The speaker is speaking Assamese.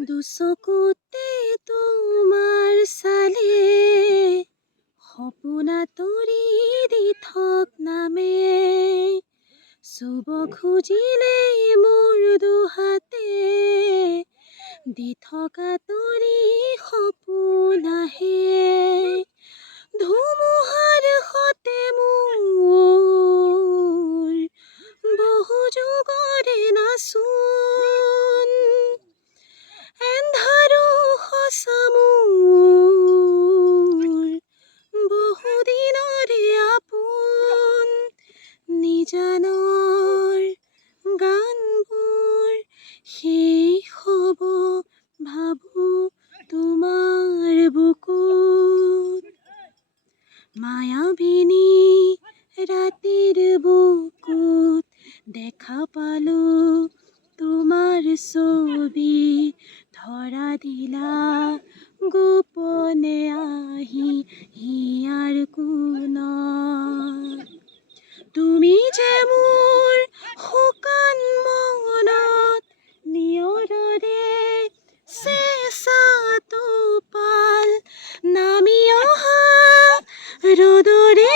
দুচকুতে তোমাৰ চালে সপোনা তৰি দি থক নামে চুব খুজিলেই মোৰ দুহাতে দি থকা তৰি সপোন আহে ধুমুহাৰ সতে মোৰ বহু যুগৰে নাচোন এন্ধাৰো সঁচা মোৰ বহুদিনৰে আপোন নিজানৰ গানবোৰ শেষ হ'ব ভাবোঁ তোমাৰ বুকুত মায়াবিনী ৰাতিৰ বুকুত দেখা পালোঁ তোমাৰ ছবি ধৰা দিলা গোপনে আহি হিয়াৰ কোণত তুমি যে মোৰ শুকান মনত নিয়ৰৰে চেঁচা টোপাল নামি অহা ৰ'দৰে